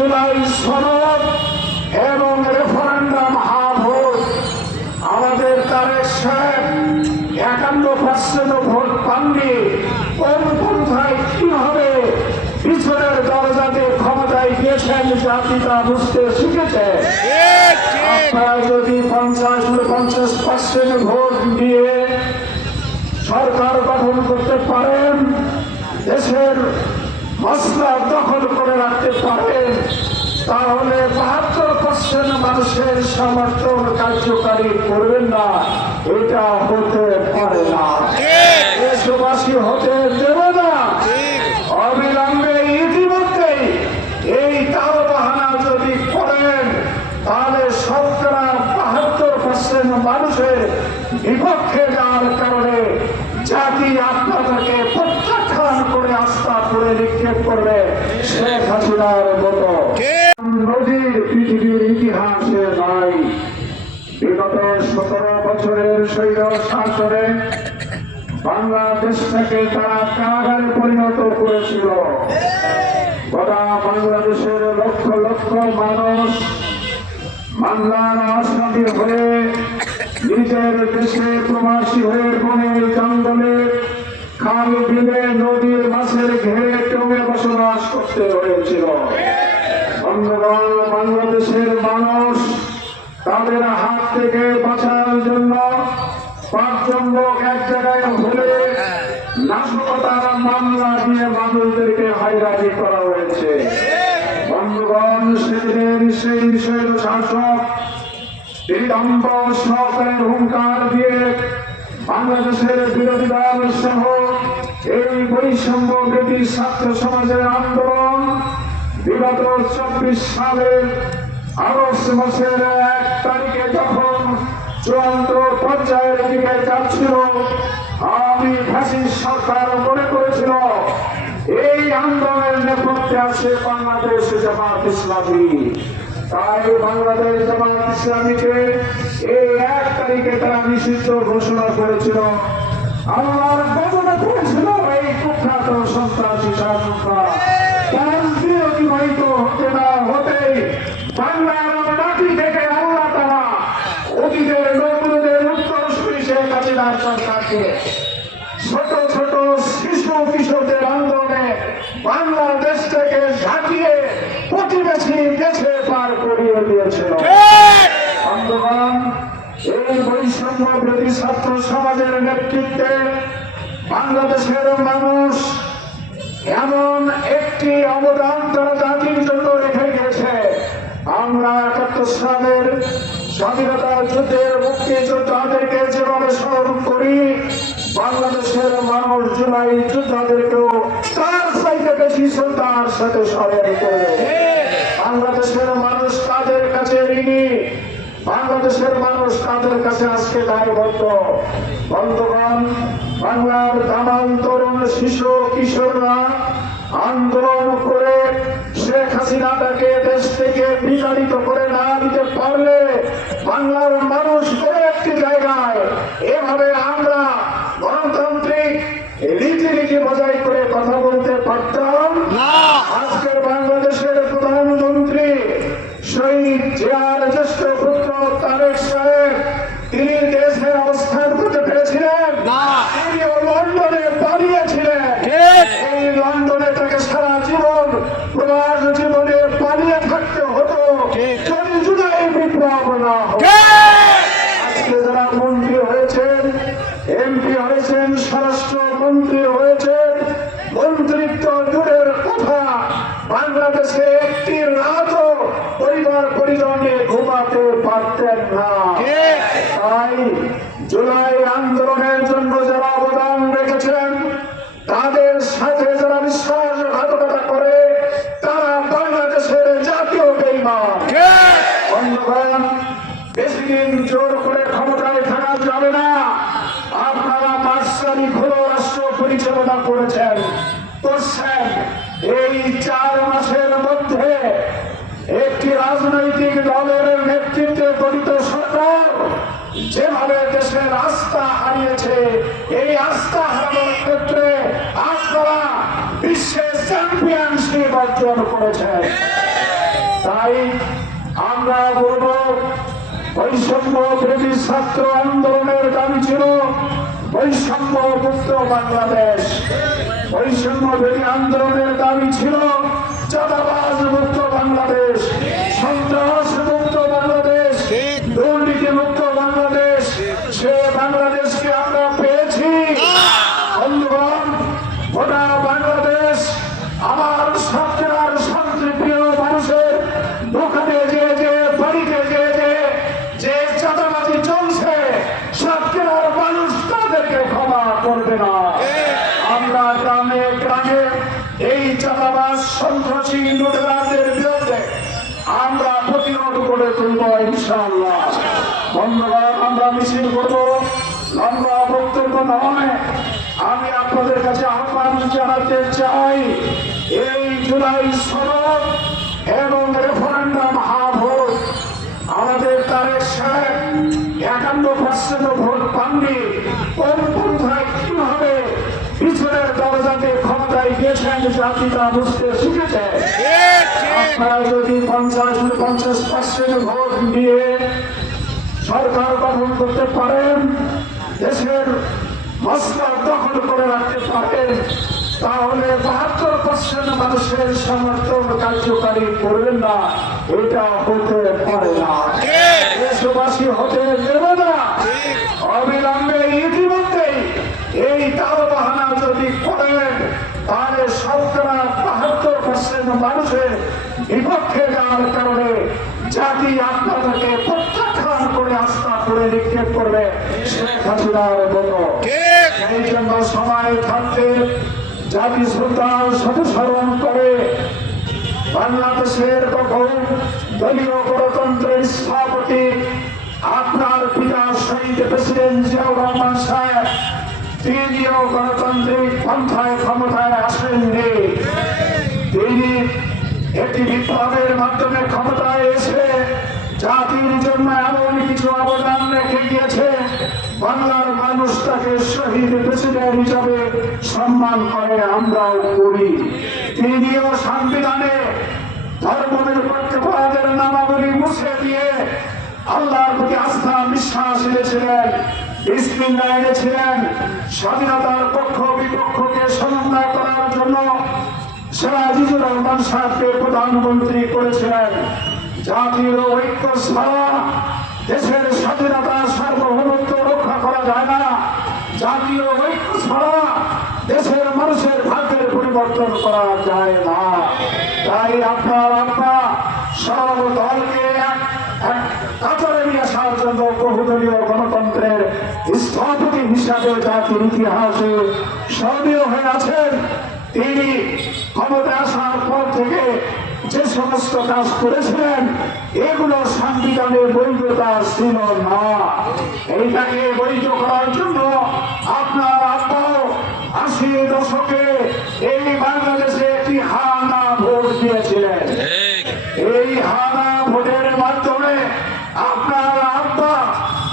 জুলাই সনদ এবং referendum vote আমাদের তারেক সাহেব 51% ভোট পাননি। কোন পন্থায় কিভাবে পিছনের দরজাতে ক্ষমতায় গিয়েছেন জাতি তা বুঝতে শিখেছে। আপনারা যদি 50% ভোট দিয়ে সরকার গঠন করতে পারেন, দেশের মসলা দখল করে রাখতে পারেন, তাহলে 72% মানুষের সমর্থন কার্যকারী করবেন না। এটা হতে পারে না, দেশবাসী হতে দেবে না। অবিলম্বে ইতিমধ্যেই এই তালবাহানা যদি করেন, তাহলে 72% মানুষের বিপক্ষে যাওয়ার কারণে জাতি আপনাদেরকে প্রত্যাখ্যান করে আস্থা করে নিক্ষেপ করবে শেখ হাসিনার মতো নজির পৃথিবীর ইতিহাসে নাই। বিগত 17 বছরের স্বৈর শাসনে বাংলাদেশটাকে তারা কারাগারে পরিণত করেছিল। গোটা বাংলাদেশের লক্ষ লক্ষ মানুষ বাংলার আসামি হয়ে নিজের দেশে প্রবাসী হয়ে বনের জঙ্গলে খাল বিলে নদীর মাছের ঘেরে জমে বসবাস করতে হয়েছিল। বন্ধুগণ, বাংলাদেশের মানুষ তাদের হাত থেকে বাঁচার জন্য 5 জন লোক এক জায়গায় হলে নাশকতার মামলা দিয়ে মানুষদেরকে হয়রানি করা হয়েছে। বন্ধুগণ, সেদিনের সেই বিষয়ের শাসক বিলম্ব সরকারের হুঙ্কার দিয়ে বাংলাদেশের বিরোধী দল সহ এই বৈষম্য বিরোধী ছাত্র সমাজের আন্দোলন বিগত 24 সালের আগস্ট মাসের 1 তারিখে যখন চূড়ান্ত পর্যায়ের দিকে যাচ্ছিল, আওয়ামী ফ্যাসিস্ট সরকার মনে করেছিল এই আন্দোলনের নেপথ্যে আছে বাংলাদেশ জামাত ইসলামী। তাই বাংলাদেশ জামাত ইসলামীকে এই 1 তারিখে তারা নিষিদ্ধ ঘোষণা করেছিল। আল্লাহর গজবে করেছিল এই কুখ্যাত সন্ত্রাসী শাসনরা। তার বিরোধীবাহিত হতে না হতেই বাংলার মাটি থেকে আল্লাহ তারা অতীতের নতুনদের উত্তরসূরি শেখ হাসিনার সরকারকে ছোট ছোট শিশু কিশোরদের আন্দোলনে বাংলাদেশ থেকে ঝাঁকিয়ে প্রতিবেশী দেশে পার করিয়ে দিয়েছিল। বন্ধুগণ, এই বৈষম্য বিরোধী ছাত্র সমাজের নেতৃত্বে বাংলাদেশের মানুষ এমন একটি অবদান তারা জাতির জন্য রেখে গেছে। আমরা 71 সালের স্বাধীনতা যুদ্ধের মুক্তিযোদ্ধাদেরকে যেভাবে স্মরণ করি, বাংলাদেশের মানুষ জুলাই যোদ্ধাদেরকেও তার চাইতে বেশি শ্রদ্ধার সাথে স্মরণ করে। বাংলাদেশের মানুষ তাদের কাছে ঋণী, বাংলাদেশের মানুষ তাদের কাছে আজকে দায়বদ্ধ। বন্ধুগণ, বাংলার তামাম তরুণ শিশু কিশোররা আন্দোলন করে শেখ হাসিনাটাকে দেশ থেকে বিতাড়িত করে না দিতে পারলে বাংলার মানুষ কোনো একটি জায়গায় এভাবে আমরা গণতান্ত্রিক রীতিনীতি বজায় করে কথা বলতে পারতাম না। আজকের বাংলাদেশের প্রধানমন্ত্রী শহীদ জিয়ার জ্যেষ্ঠ পুত্র তারেক সাহেব, তিনি দেশের অবস্থান করতে পেরেছিলেন না, তিনিও লন্ডনে পালিয়েছিলেন। এই লন্ডনে তাকে সারা জীবন প্রবাস জীবনে পালিয়ে থাকতে হতো যদি জুলাই বিপ্লব না হতো। আজকে যারা মন্ত্রী হয়েছেন, এমপি হয়েছেন, স্বরাষ্ট্র মন্ত্রী হয়েছেন, মন্ত্রিত্ব দূরের কথা, বাংলাদেশে একটি রাতও পরিবার পরিজনে ঘুমাতে পারতেন না। তাই জুলাই আন্দোলনের জন্য যারা অবদান রেখেছেন, তাদের সাথে যারা বিশ্বাসঘাতকতা করে, তারা বাংলাদেশের জাতীয় বেঈমান। বন্ধুগণ, বেশি দিন জোর করে ক্ষমতায় থাকা যাবে না। আপনারা 5 তারিখ হলো রাষ্ট্র পরিচালনা করছেন। এই 4 মাসের মধ্যে একটি রাজনৈতিক দলের নেতৃত্বে গঠিত সরকার যেভাবে দেশের আস্থা হারিয়েছে, এই আস্থা হারানোর ক্ষেত্রে আপনারা বিশ্বের চ্যাম্পিয়নশিপ অর্জন করেছেন। তাই আমরা বলব, বৈষম্য বিরোধী ছাত্র আন্দোলনের দাবি ছিল বৈষম্য মুক্ত বাংলাদেশ। বৈষম্য বিরোধী আন্দোলনের দাবি ছিল চাঁদাবাজ মুক্ত বাংলাদেশ, সন্ত্রাস মুক্ত বাংলাদেশ, দুর্নীতি মুক্ত বাংলাদেশ। সে বাংলাদেশকে আমরা পেয়েছি। বন্ধুগণ, গোটা বাংলাদেশ আমার সত্যিকার শান্তিপ্রিয় মানুষের দোকানে যে বাড়িতে যে চাঁদাবাজি চলছে, সত্যিকার মানুষ তাদেরকে ক্ষমা করবে না। আমরা গ্রামে গ্রামে এই চাঁদাবাজ সন্ত্রাসী লুটেরাদের বিরুদ্ধে আমরা প্রতিরোধ করে তুলব ইনশাআল্লাহ। বন্ধুগণ, আমরা মিছিল করব, লম্বা বক্তব্য নয়। আমি আপনাদের কাছে আহ্বান জানাতে চাই, এই জুলাই সনদ এবং রেফারেন্ডাম ভোট, আমাদের তারেক সাহেব 51% ভোট পাননি। কোন পন্থায় কিভাবে পিছনের দরজাতে ক্ষমতায় গিয়েছেন জাতি তা বুঝতে শিখেছে। আপনারা যদি 50% ভোট দিয়ে সরকার গঠন করতে পারেন, দেশের মসনদ দখল করে রাখতে পারেন, তাহলে 72% মানুষের সমর্থন কার্যকারী করবেন না। এটা হতে পারে না, দেশবাসী হতে দেবে না। অবিলম্বে ইতিমধ্যেই এই তালবাহানা যদি করেন, তাহলে শতকরা 72% মানুষের বিপক্ষে যাওয়ার কারণে জাতি আপনাদেরকে প্রত্যাখ্যান করে আস্থা করে নিক্ষেপ করবে শেখ হাসিনার মতো। এই জন্য সময় থাকতে জাতি শ্রদ্ধার সাথে স্মরণ করে বাংলাদেশের কখন দলীয় গণতন্ত্রের স্থপতি আপনার পিতা শহীদ প্রেসিডেন্ট জিয়াউর রহমান সাহেব, তিনিও গণতান্ত্রিক পন্থায় ক্ষমতায় আসেননি। তিনি একটি বিপ্লবের মাধ্যমে ক্ষমতায় এসে জাতির জন্য এমন কিছু অবদান রেখে গিয়েছে, বাংলার মানুষ তাকে শহীদ প্রেসিডেন্ট হিসাবে সম্মান করে, আমরাও করি। তিনিও সংবিধানে ধর্মনিরপেক্ষতার নামাবলী মুছে দিয়ে আল্লাহর প্রতি আস্থা বিশ্বাস এনেছিলেন, বিসমিল্লাহ এনেছিলেন। স্বাধীনতার পক্ষ বিপক্ষকে সমন্বয় করার জন্য সিরাজুর রহমান সাহেবকে প্রধানমন্ত্রী করেছিলেন। জাতীয় ঐক্য ছাড়া দেশের স্বাধীনতা সার্বভৌমত্ব রক্ষা করা যায় না। জাতীয় ঐক্য ছাড়া দেশের মানুষের ভাগ্যের পরিবর্তন করা যায় না। তাই আপনার সব দলকে কাতারে নিয়ে আসার জন্য বহুদলীয় গণতন্ত্রের স্থপতি হিসাবে জাতির ইতিহাসে স্মরণীয় হয়ে আছেন। তিনি ক্ষমতায় আসার পর থেকে যে সমস্ত কাজ করেছিলেন, এগুলো সংবিধানের বৈধতা ছিল না। এইটাকে বৈধ করার জন্য আপনার আব্বাও 80 দশকে এই বাংলাদেশে একটি হানা ভোট দিয়েছিলেন। এই হানা ভোটের মাধ্যমে আপনার আব্বা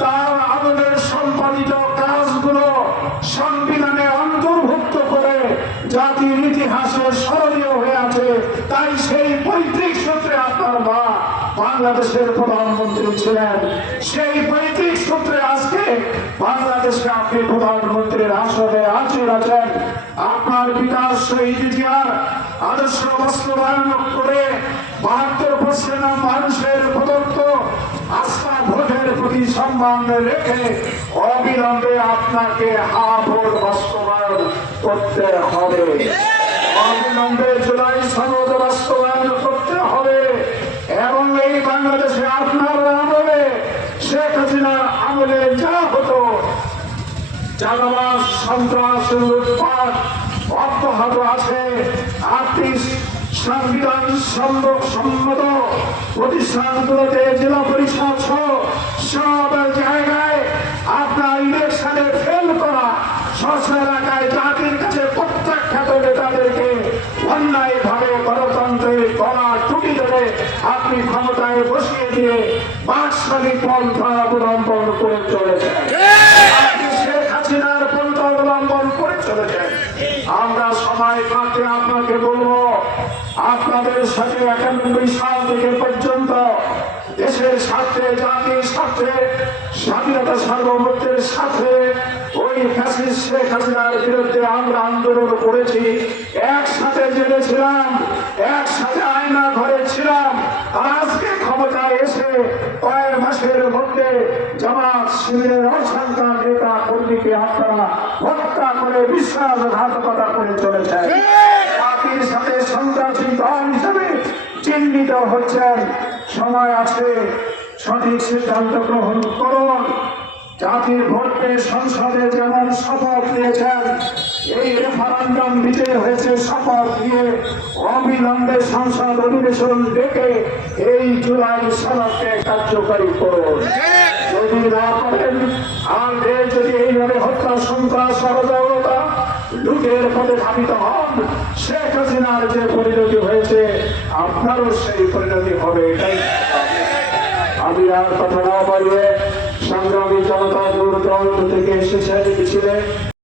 তার আমাদের সম্পাদিত কাজগুলো সংবিধানে অন্তর্ভুক্ত করে জাতির ইতিহাসে স্মরণীয় হয়ে আছে। তাই সেই পৈতৃক সূত্রে আপনার মা বাংলাদেশের প্রধানমন্ত্রী ছিলেন। সেই পৈতৃক সূত্রে আজকে বাংলাদেশে আপনি প্রধানমন্ত্রীর আসনে আছেন। আপনার বিকাশ শহীদ জিয়ার আদর্শ বাস্তবায়ন করে 72% মানুষের প্রদত্ত আস্থা ভোটের প্রতি সম্মান রেখে অবিলম্বে আপনাকে ভোট বাস্তবায়ন করতে হবে। অবিলম্বে জুলাই সনদ বাস্তবায়ন করতে হবে এবং এই বাংলাদেশে আপনার আমলে, শেখ হাসিনার আমলে যা হতো, চাঁদাবাজ সন্ত্রাস লুটপাট অব্যাহত আছে। আপনি সংবিধান সম্মত প্রতিষ্ঠানগুলোতে জেলা পরিষদ সব জায়গায় আপনার ইলেকশনে ফেল করা, স্বচ্ছ এলাকায় জাতির কাছে প্রত্যাখ্যাত নেতাদেরকে অন্যায়ভাবে গণতন্ত্রের গলা টুটি ধরে আপনি ক্ষমতায় বসিয়ে দিয়ে বাকশালী পন্থা অবলম্বন করে চলেছেন। আপনি শেখ হাসিনার পন্থা অবলম্বন করে চলেছেন। আমরা সময় কাটে আপনাকে বলবো, আপনাদের সাথে 91 সাল থেকে পর্যন্ত দেশের স্বার্থে, জাতির স্বার্থে, স্বাধীনতা সার্বভৌমত্বের সাথে ওই ফ্যাসিস্ট শেখ হাসিনার বিরুদ্ধে আমরা আন্দোলন করেছি। একসাথে জেলেছিলাম, একসাথে আয়না ঘরে ছিলাম। আজকে ক্ষমতায় এসে কয়েক মাসের মধ্যে জামাত শিবিরের অসংখ্য নেতা কর্মীকে আপনারা হত্যা করে বিশ্বাসঘাতকতা করে চলেছেন। জাতির সাথে সন্ত্রাসী দল হিসেবে চিহ্নিত হচ্ছেন। সময় আছে, সঠিক সিদ্ধান্ত গ্রহণ করুন। জাতির ভোটে সংসদে যেমন শপথ নিয়েছেন, এই রেফারেন্ডাম দিতে হয়েছে, শপথ নিয়ে অবিলম্বে সংসদ অধিবেশন ডেকে এই জুলাই সনদকে কার্যকরী করুন। যদি না করেন, আর যদি এইভাবে হত্যা, সন্ত্রাস, সহযোগিতা, লুটের পথে ধাবিত হন, শেখ হাসিনার যে পরিণতি হয়েছে আপনারও সেই পরিণতি হবে। এটাই আমি আর কথা না বাড়িয়ে সংগ্রামী জনতা দূর দূরান্ত থেকে এসেছেন মিছিলে।